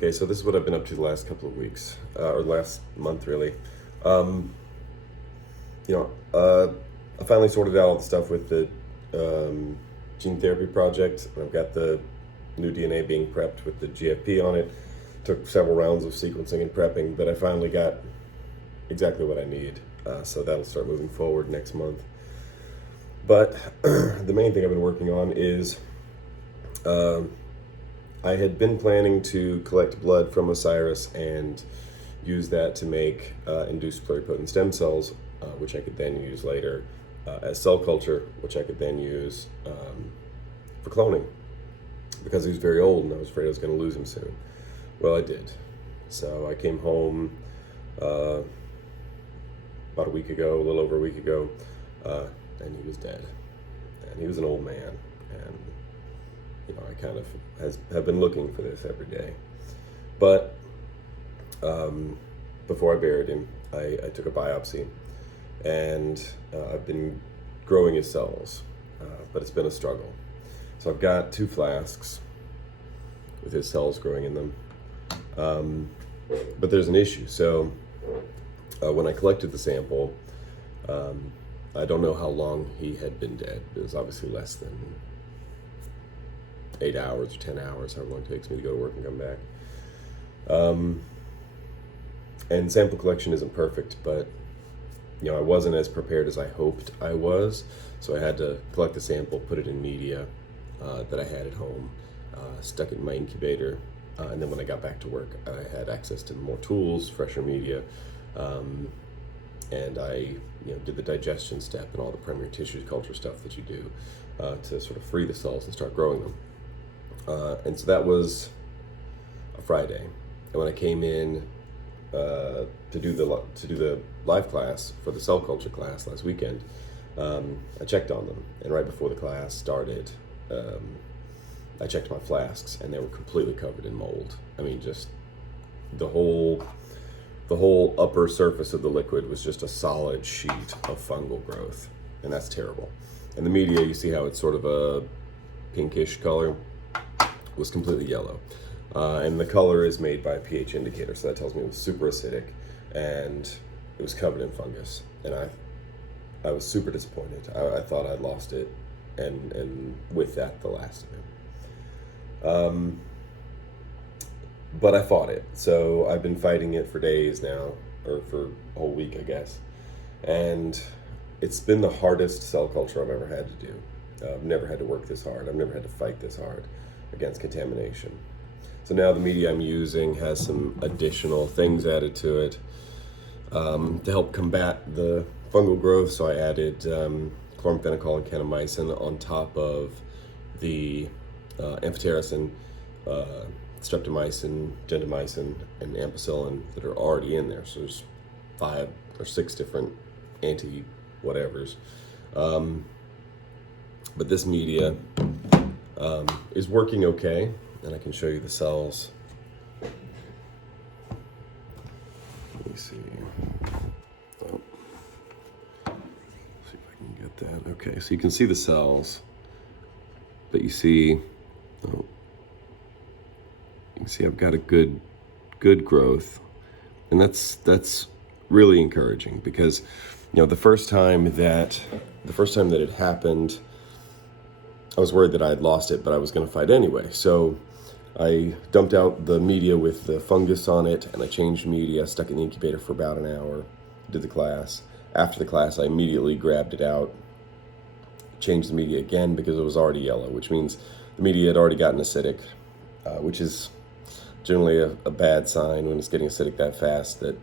Okay, so this is what I've been up to the last couple of weeks, or last month really. Um, I finally sorted out all the stuff with the gene therapy project. I've got the new DNA being prepped with the GFP on it. Took several rounds of sequencing and prepping, but I finally got exactly what I need. So that'll start moving forward next month. But the main thing I've been working on is I had been planning to collect blood from Osiris and use that to make induced pluripotent stem cells, which I could then use later as cell culture, which I could then use for cloning, because he was very old and I was afraid I was going to lose him soon. Well, I did. So I came home about a week ago, a little over a week ago, and he was dead. And he was an old man, and I kind of have been looking for this every day. But before I buried him, I took a biopsy, and I've been growing his cells, but it's been a struggle. So I've got 2 flasks with his cells growing in them, but there's an issue. So when I collected the sample, I don't know how long he had been dead. It was obviously less than 8 hours or 10 hours, however long it takes me to go to work and come back. And sample collection isn't perfect, but I wasn't as prepared as I hoped I was. So I had to collect the sample, put it in media that I had at home, stuck it in my incubator, and then when I got back to work, I had access to more tools, fresher media, and I did the digestion step and all the primary tissue culture stuff that you do to sort of free the cells and start growing them. And so that was a Friday. And when I came in to do the live class for the cell culture class last weekend, I checked on them. And right before the class started, I checked my flasks, and they were completely covered in mold. I mean, just the whole upper surface of the liquid was just a solid sheet of fungal growth, and that's terrible. In the media, you see how it's sort of a pinkish color. It was completely yellow, and the color is made by a pH indicator, so that tells me it was super acidic, and it was covered in fungus. And I was super disappointed. I thought I'd lost it, and with that, the last of it. But I fought it. So I've been fighting it for days now, or for a whole week, I guess. And it's been the hardest cell culture I've ever had to do. I've never had to work this hard. I've never had to fight this hard against contamination. So now the media I'm using has some additional things added to it to help combat the fungal growth. So I added chloramphenicol and kanamycin on top of the amphotericin, streptomycin, gentamicin, and ampicillin that are already in there. So there's 5 or 6 different anti-whatevers. But this media is working okay, and I can show you the cells. Let me see. Oh. See if I can get that. Okay, so you can see the cells, but you see, you can see I've got a good growth, and that's really encouraging, because the first time that it happened, I was worried that I had lost it, but I was going to fight anyway. So I dumped out the media with the fungus on it, and I changed media, stuck it in the incubator for about an hour, did the class. After the class, I immediately grabbed it out, changed the media again because it was already yellow, which means the media had already gotten acidic, which is generally a bad sign when it's getting acidic that fast, that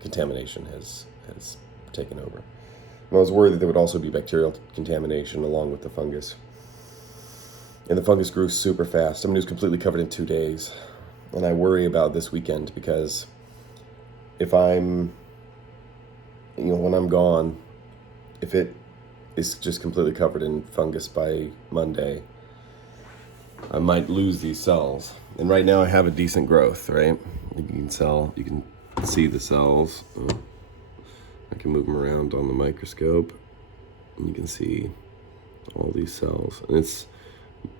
contamination has taken over. And I was worried that there would also be bacterial contamination along with the fungus. And the fungus grew super fast. I mean, it was completely covered in 2 days. And I worry about this weekend, because if I'm, when I'm gone, if it is just completely covered in fungus by Monday, I might lose these cells. And right now I have a decent growth, right? You can see the cells. I can move them around on the microscope, and you can see all these cells. And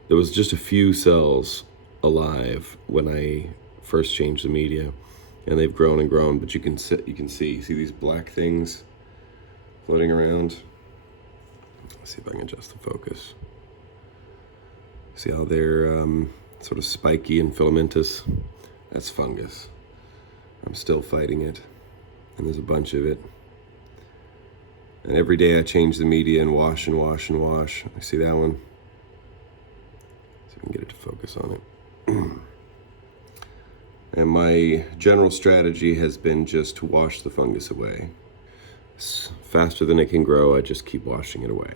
there was just a few cells alive when I first changed the media, and they've grown and grown. But you can see these black things floating around. Let's see if I can adjust the focus. See how they're sort of spiky and filamentous? That's fungus. I'm still fighting it, and there's a bunch of it. And every day I change the media and wash and wash and wash. I see that one. See if I can get it to focus on it. And my general strategy has been just to wash the fungus away. It's faster than it can grow, I just keep washing it away.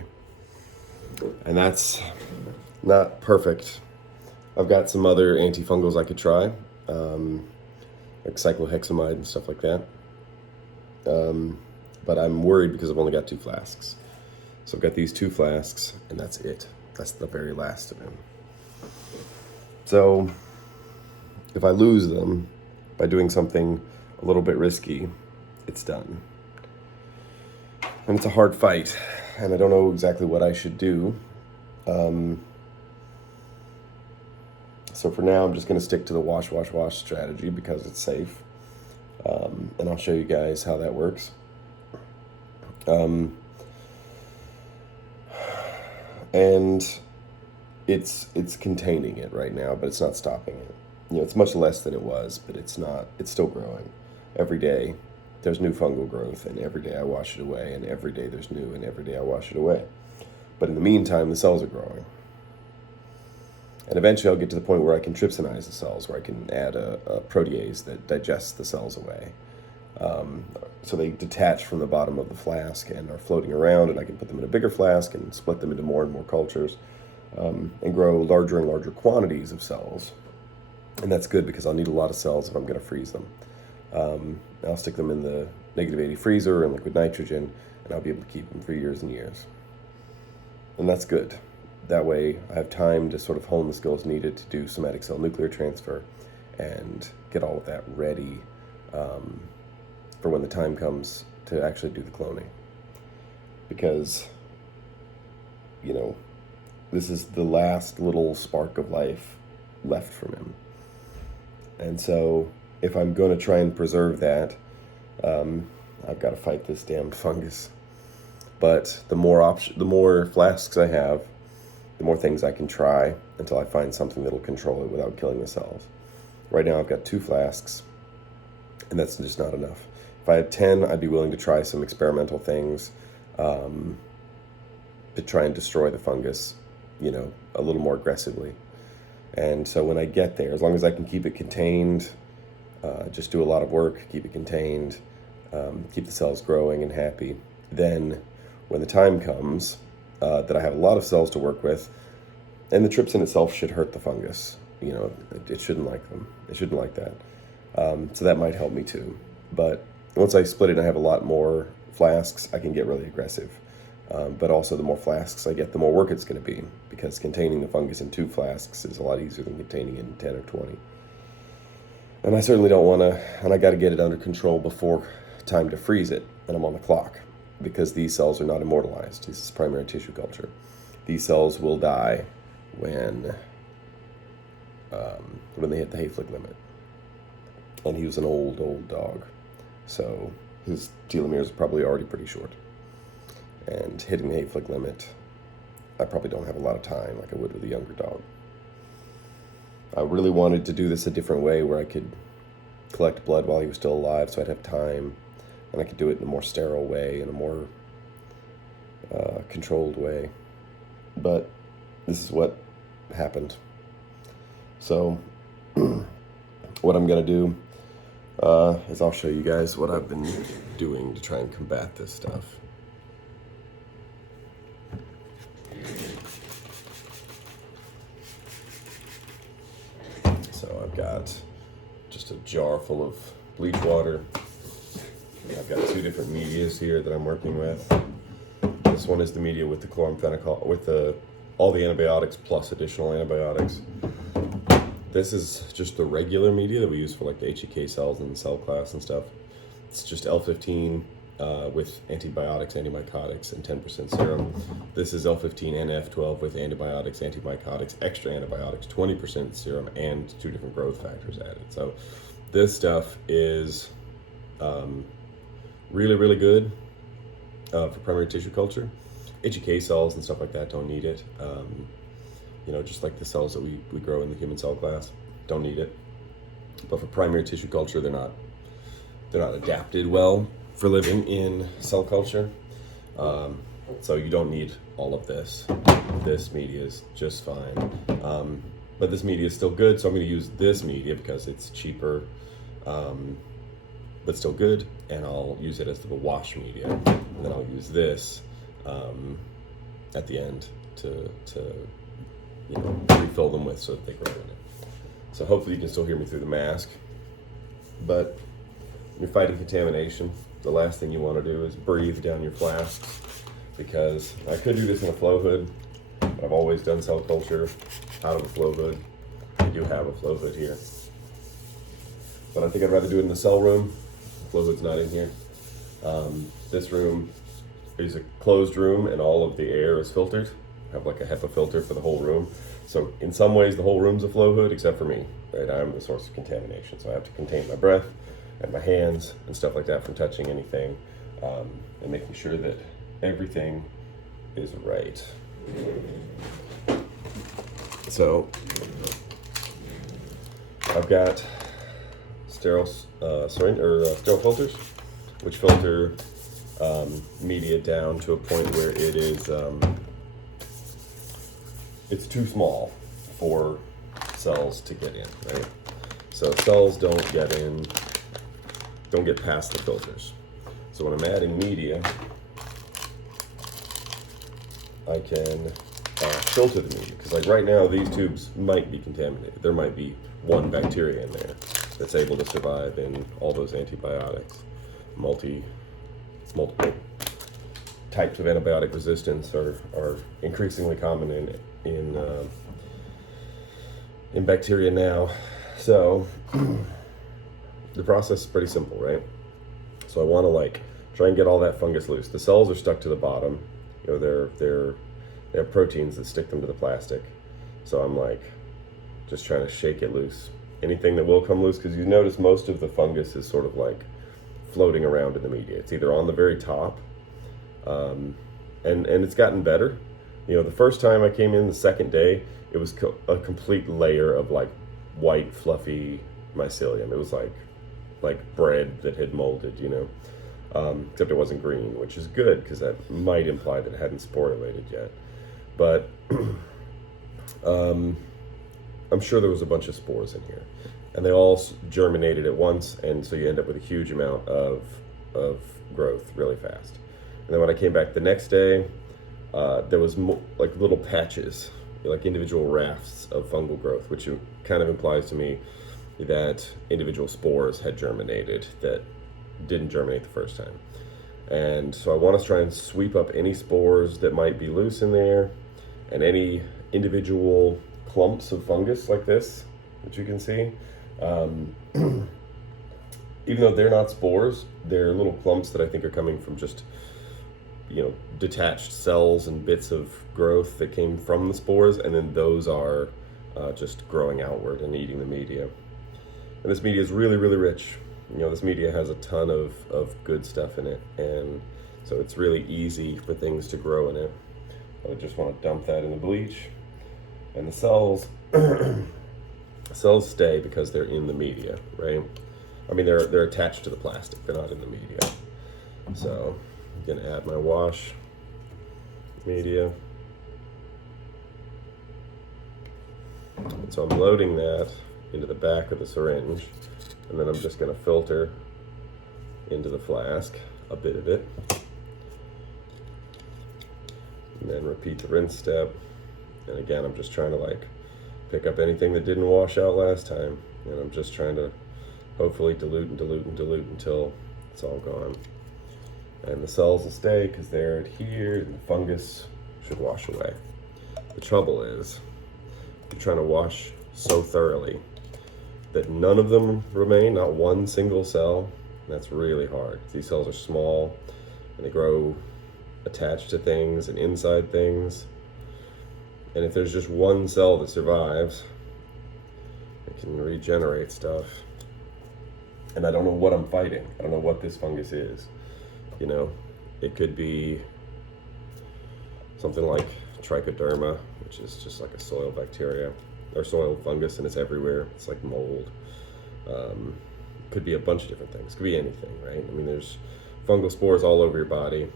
And that's not perfect. I've got some other antifungals I could try, like cyclohexamide and stuff like that. But I'm worried because I've only got 2 flasks. So I've got these 2 flasks, and that's it. That's the very last of them. So if I lose them by doing something a little bit risky, it's done. And it's a hard fight, and I don't know exactly what I should do. So for now, I'm just going to stick to the wash, wash, wash strategy because it's safe. And I'll show you guys how that works. And it's containing it right now, but it's not stopping it. You know, it's much less than it was, but it's still growing. Every day there's new fungal growth, and every day I wash it away, and every day there's new, and every day I wash it away. But in the meantime, the cells are growing. And eventually I'll get to the point where I can trypsinize the cells, where I can add a protease that digests the cells away. So they detach from the bottom of the flask and are floating around, and I can put them in a bigger flask and split them into more and more cultures, and grow larger and larger quantities of cells. And that's good because I'll need a lot of cells if I'm going to freeze them. I'll stick them in the -80 freezer and liquid nitrogen, and I'll be able to keep them for years and years. And that's good. That way I have time to sort of hone the skills needed to do somatic cell nuclear transfer and get all of that ready for when the time comes to actually do the cloning. Because, you know, this is the last little spark of life left from him. And so if I'm going to try and preserve that, I've got to fight this damn fungus. But the more flasks I have, the more things I can try until I find something that'll control it without killing the cells. Right now I've got 2 flasks, and that's just not enough. If I had 10, I'd be willing to try some experimental things to try and destroy the fungus, you know, a little more aggressively. And so when I get there, as long as I can keep it contained, just do a lot of work, keep it contained, keep the cells growing and happy, then when the time comes that I have a lot of cells to work with, and the trypsin itself should hurt the fungus. You know, it shouldn't like them. It shouldn't like that. So that might help me too. But once I split it and I have a lot more flasks, I can get really aggressive. But also the more flasks I get, the more work it's going to be, because containing the fungus in 2 flasks is a lot easier than containing it in 10 or 20. And I certainly don't want to, and I got to get it under control before time to freeze it, and I'm on the clock, because these cells are not immortalized. This is primary tissue culture. These cells will die when they hit the Hayflick limit. And he was an old dog, so his telomeres are probably already pretty short. And hitting the Hayflick limit, I probably don't have a lot of time like I would with a younger dog. I really wanted to do this a different way, where I could collect blood while he was still alive, so I'd have time, and I could do it in a more sterile way, in a more controlled way. But this is what happened. So what I'm going to do is I'll show you guys what I've been doing to try and combat this stuff. So I've got just a jar full of bleach water. I've got 2 different medias here that I'm working with. This one is the media with the chloramphenicol, with all the antibiotics plus additional antibiotics. This is just the regular media that we use for like the HEK cells and the cell class and stuff. It's just L15, with antibiotics, antibiotics, and 10% serum. This is L15 and F12 with antibiotics, antibiotics, extra antibiotics, 20% serum, and 2 different growth factors added. So this stuff is really, really good for primary tissue culture. HEK cells and stuff like that don't need it. You know, just like the cells that we grow in the human cell class, don't need it. But for primary tissue culture, they're not adapted well for living in cell culture. So you don't need all of this. This media is just fine. But this media is still good, so I'm going to use this media because it's cheaper, but still good, and I'll use it as the wash media. And then I'll use this at the end to you know, refill them with so that they grow in it. So hopefully you can still hear me through the mask. But when you're fighting contamination, the last thing you want to do is breathe down your flasks, because I could do this in a flow hood. I've always done cell culture out of a flow hood. I do have a flow hood here, but I think I'd rather do it in the cell room. The flow hood's not in here. This room is a closed room and all of the air is filtered. I have like a HEPA filter for the whole room. So in some ways the whole room's a flow hood except for me, right? I'm the source of contamination. So I have to contain my breath and my hands and stuff like that from touching anything, and making sure that everything is right. So I've got sterile sterile filters, which filter media down to a point where it is it's too small for cells to get in, right? So cells don't get past the filters. So when I'm adding media, I can filter the media, because like right now these tubes might be contaminated. There might be one bacteria in there that's able to survive in all those antibiotics. Multiple types of antibiotic resistance are increasingly common in bacteria now. So the process is pretty simple, right? So I want to like try and get all that fungus loose. The cells are stuck to the bottom. You know, they have proteins that stick them to the plastic. So I'm like just trying to shake it loose. Anything that will come loose, because you notice most of the fungus is sort of like floating around in the media. It's either on the very top, and it's gotten better. You know, the first time I came in, the second day, it was a complete layer of like white fluffy mycelium. It was like bread that had molded, you know, except it wasn't green, which is good because that might imply that it hadn't sporulated yet. But I'm sure there was a bunch of spores in here, and they all germinated at once, and so you end up with a huge amount of growth really fast. And then when I came back the next day, there was like little patches, like individual rafts of fungal growth, which kind of implies to me that individual spores had germinated that didn't germinate the first time. And so I want to try and sweep up any spores that might be loose in there, and any individual clumps of fungus like this, which you can see. Even though they're not spores, they're little clumps that I think are coming from just, you know, detached cells and bits of growth that came from the spores, and then those are just growing outward and eating the media. And this media is really, really rich. You know, this media has a ton of good stuff in it, and so it's really easy for things to grow in it. I just want to dump that in the bleach, and the cells cells stay because they're in the media, right? I mean, they're attached to the plastic. They're not in the media. So I'm gonna add my wash media. And so I'm loading that into the back of the syringe, and then I'm just gonna filter into the flask a bit of it, and then repeat the rinse step. And again, I'm just trying to like pick up anything that didn't wash out last time, and I'm just trying to hopefully dilute and dilute and dilute until it's all gone. And the cells will stay because they're adhered, and the fungus should wash away. The trouble is, you're trying to wash so thoroughly that none of them remain, not one single cell That's really hard. These cells are small and they grow attached to things and inside things. And if there's just one cell that survives, it can regenerate stuff. And I don't know what I'm fighting. I don't know what this fungus is. You know, it could be something like trichoderma, which is just like a soil bacteria or soil fungus, and it's everywhere. It's like mold. Could be a bunch of different things. Could be anything, right? I mean, there's fungal spores all over your body.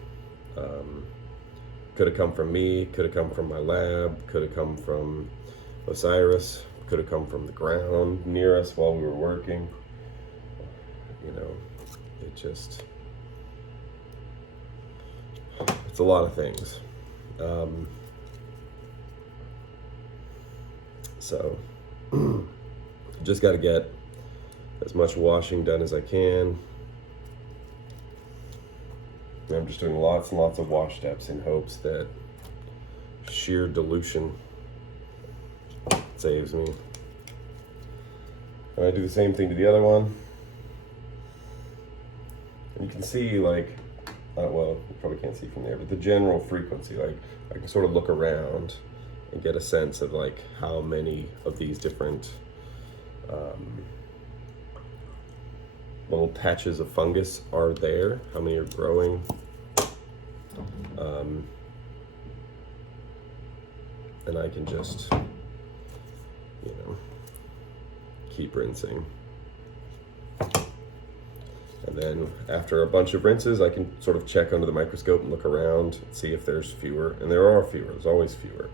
Could have come from me, could have come from my lab, could have come from Osiris, could have come from the ground near us while we were working. You know, it's a lot of things. So, just got to get as much washing done as I can. And I'm just doing lots and lots of wash steps in hopes that sheer dilution saves me. And I do the same thing to the other one. And you can see, like, well, you probably can't see from there, but the general frequency, like, I can sort of look around and get a sense of, like, how many of these different little patches of fungus are there, how many are growing. And I can just, you know, keep rinsing. And then after a bunch of rinses, I can sort of check under the microscope and look around, see if there's fewer. And there are fewer, there's always fewer.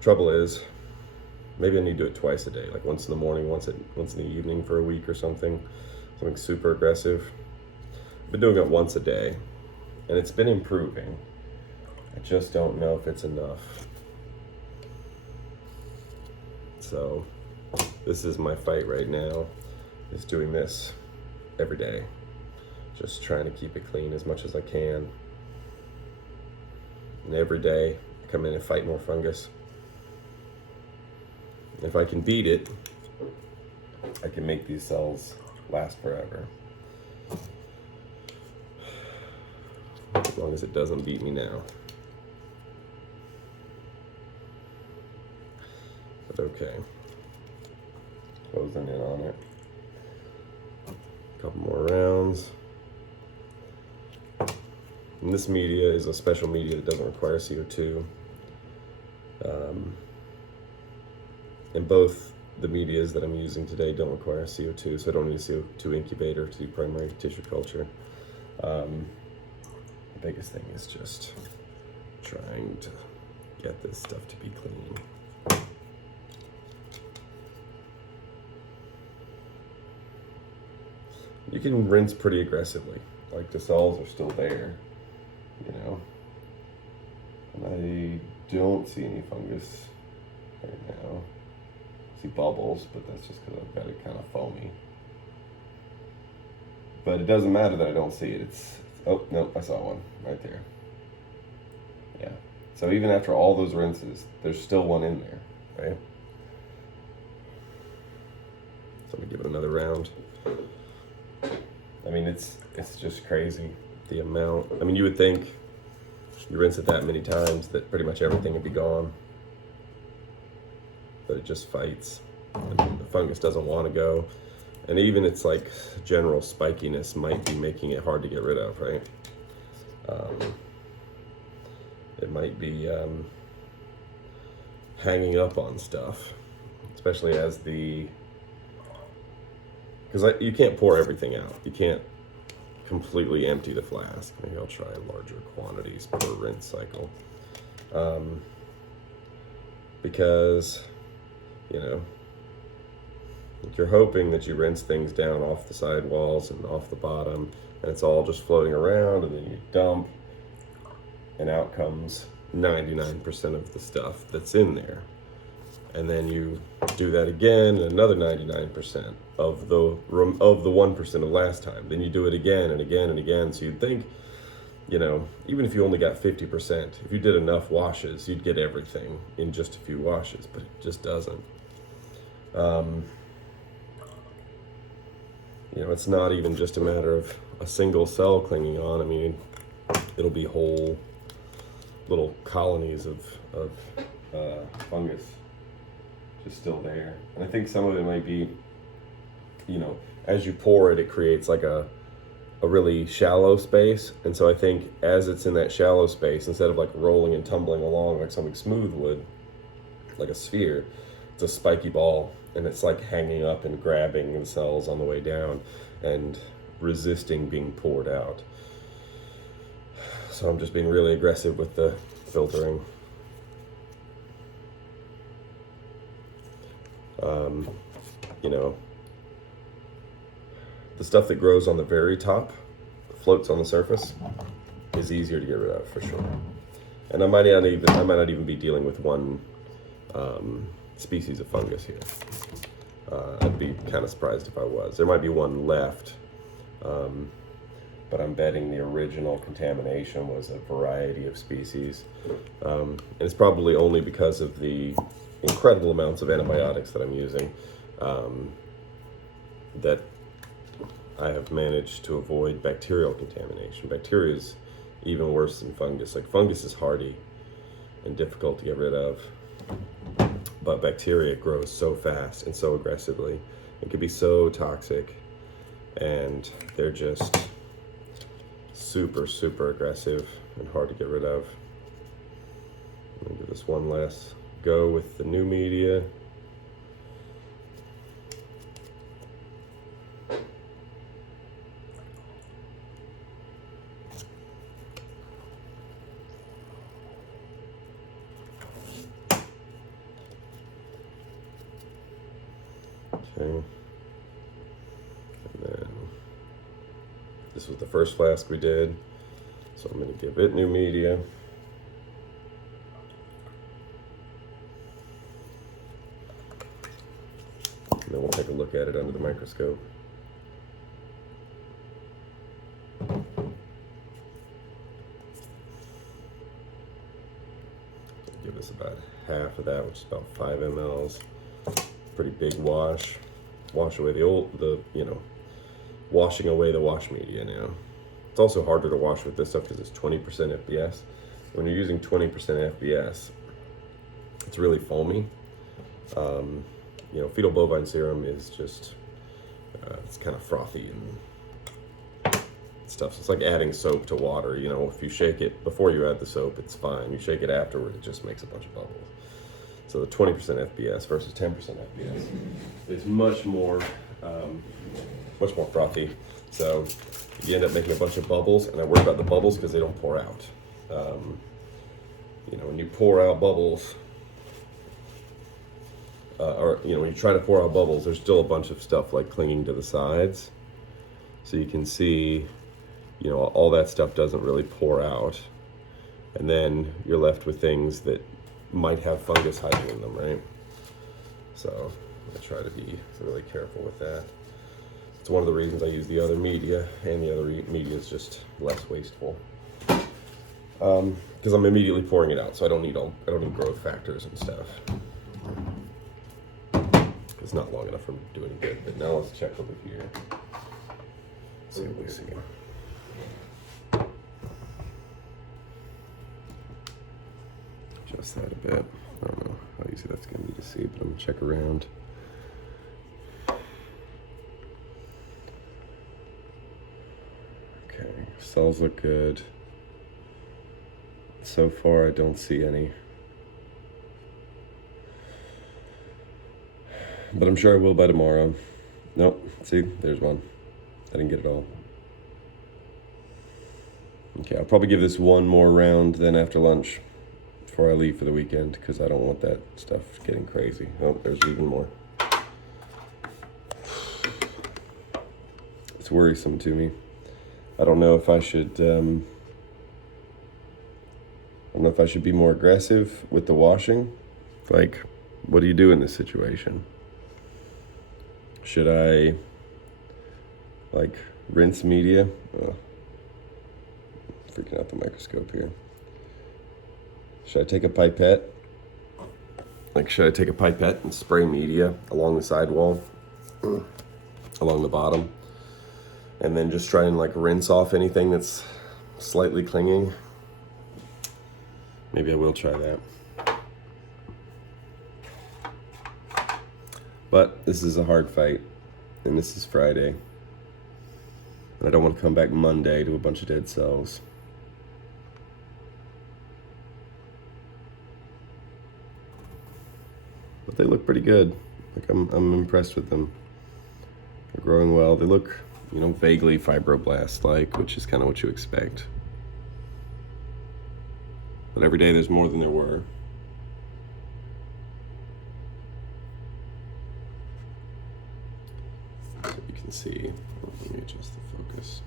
Trouble is, maybe I need to do it twice a day, like once in the morning, once in the evening for a week or something super aggressive. I've been doing it once a day, and it's been improving. I just don't know if it's enough. So this is my fight right now, is doing this every day. Just trying to keep it clean as much as I can. And every day, I come in and fight more fungus. If I can beat it, I can make these cells last forever. As long as it doesn't beat me now. But okay. Closing in on it. A couple more rounds. And this media is a special media that doesn't require CO2. And both the medias that I'm using today don't require CO2, so I don't need a CO2 incubator to do primary tissue culture. The biggest thing is just trying to get this stuff to be clean. You can rinse pretty aggressively, like the cells are still there, you know. And I don't see any fungus right now. I see bubbles, but that's just because I've got it kind of foamy. But it doesn't matter that I don't see it. It's oh, no, I saw one right there. Yeah. So even after all those rinses, there's still one in there, right? So I'm gonna give it another round. I mean, it's just crazy, the amount. I mean, you would think you rinse it that many times that pretty much everything would be gone. But it just fights. And the fungus doesn't want to go. And even its like general spikiness might be making it hard to get rid of, right? It might be hanging up on stuff, especially as because you can't pour everything out. You can't completely empty the flask. Maybe I'll try larger quantities per rinse cycle. Because, you know, you're hoping that you rinse things down off the side walls and off the bottom, and it's all just floating around, and then you dump, and out comes 99% of the stuff that's in there. And then you do that again, and another 99% of the 1% of last time. Then you do it again and again and again. So you'd think, you know, even if you only got 50%, if you did enough washes, you'd get everything in just a few washes, but it just doesn't. You know, it's not even just a matter of a single cell clinging on. I mean, it'll be whole little colonies of fungus just still there. And I think some of it might be, you know, as you pour it, it creates like a really shallow space. And so I think as it's in that shallow space, instead of like rolling and tumbling along like something smooth would, like a sphere, it's a spiky ball, and it's like hanging up and grabbing the cells on the way down and resisting being poured out. So I'm just being really aggressive with the filtering. You know, the stuff that grows on the very top, floats on the surface, is easier to get rid of for sure. And I might not even be dealing with one species of fungus here. I'd be kind of surprised if I was. There might be one left, but I'm betting the original contamination was a variety of species. And it's probably only because of the incredible amounts of antibiotics that I'm using that I have managed to avoid bacterial contamination. Bacteria is even worse than fungus. Like, fungus is hardy and difficult to get rid of, but bacteria grows so fast and so aggressively. It can be so toxic, and they're just super, super aggressive and hard to get rid of. I'm gonna give this one last go with the new media. Okay, and then this was the first flask we did, so I'm going to give it new media. And then we'll take a look at it under the microscope. Give us about half of that, which is about 5 mLs. Pretty big wash. Wash away washing away the wash media now. It's also harder to wash with this stuff because it's 20% FBS. When you're using 20% FBS, it's really foamy. You know, fetal bovine serum is just, it's kind of frothy and stuff. So it's like adding soap to water. You know, if you shake it before you add the soap, it's fine. You shake it afterward, it just makes a bunch of bubbles. So the 20% FBS versus 10% FBS is much more frothy. So you end up making a bunch of bubbles, and I worry about the bubbles because they don't pour out. You know, when you pour out bubbles, or you know, when you try to pour out bubbles, there's still a bunch of stuff like clinging to the sides. So you can see, you know, all that stuff doesn't really pour out, and then you're left with things that might have fungus hiding in them, right? So I try to be really careful with that. It's one of the reasons I use the other media, and the other media is just less wasteful. Because I'm immediately pouring it out, so I don't need growth factors and stuff. It's not long enough for me to do any good. But now let's check over here. Let's see what we see. Adjust that a bit. I don't know how easy that's going to be to see, but I'm going to check around. Okay, cells look good. So far, I don't see any. But I'm sure I will by tomorrow. Nope, see, there's one. I didn't get it all. Okay, I'll probably give this one more round then after lunch before I leave for the weekend, because I don't want that stuff getting crazy. Oh, there's even more. It's worrisome to me. I don't know if I should be more aggressive with the washing. Like, what do you do in this situation? Should I, like, rinse media? Oh, freaking out the microscope here. Should I take a pipette? Like, should I take a pipette and spray media along the sidewall, along the bottom? and then just try and like rinse off anything that's slightly clinging. Maybe I will try that. But this is a hard fight, and this is Friday. And I don't want to come back Monday to a bunch of dead cells. But they look pretty good. Like I'm impressed with them. They're growing well. They look, you know, vaguely fibroblast-like, which is kind of what you expect. But every day there's more than there were. So you can see, let me adjust the focus.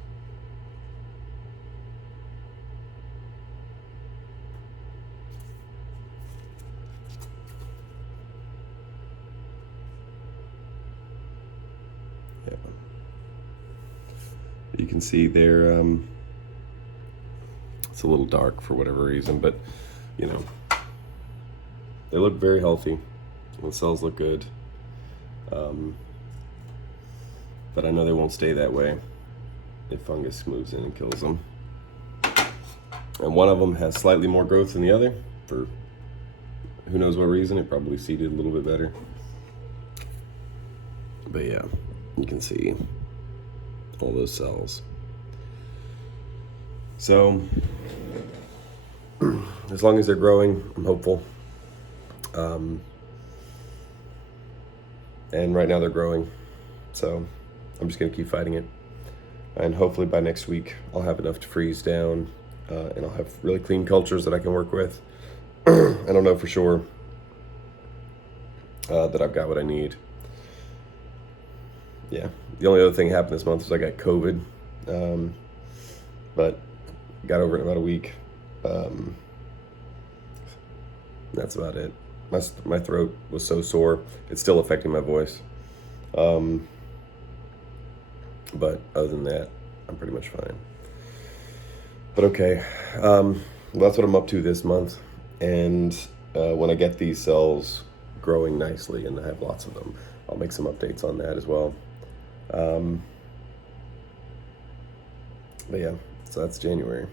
Yeah. You can see there, it's a little dark for whatever reason, but you know, they look very healthy. The cells look good. But I know they won't stay that way if fungus moves in and kills them. And one of them has slightly more growth than the other for who knows what reason. It probably seeded a little bit better. But yeah, you can see all those cells. So as long as they're growing, I'm hopeful. And right now they're growing. So I'm just gonna keep fighting it. And hopefully by next week, I'll have enough to freeze down and I'll have really clean cultures that I can work with. I don't know for sure that I've got what I need. Yeah, the only other thing happened this month was I got COVID, but got over it in about a week. That's about it. My throat was so sore. It's still affecting my voice. But other than that, I'm pretty much fine. But okay, well, that's what I'm up to this month. And when I get these cells growing nicely and I have lots of them, I'll make some updates on that as well. But yeah, so that's January.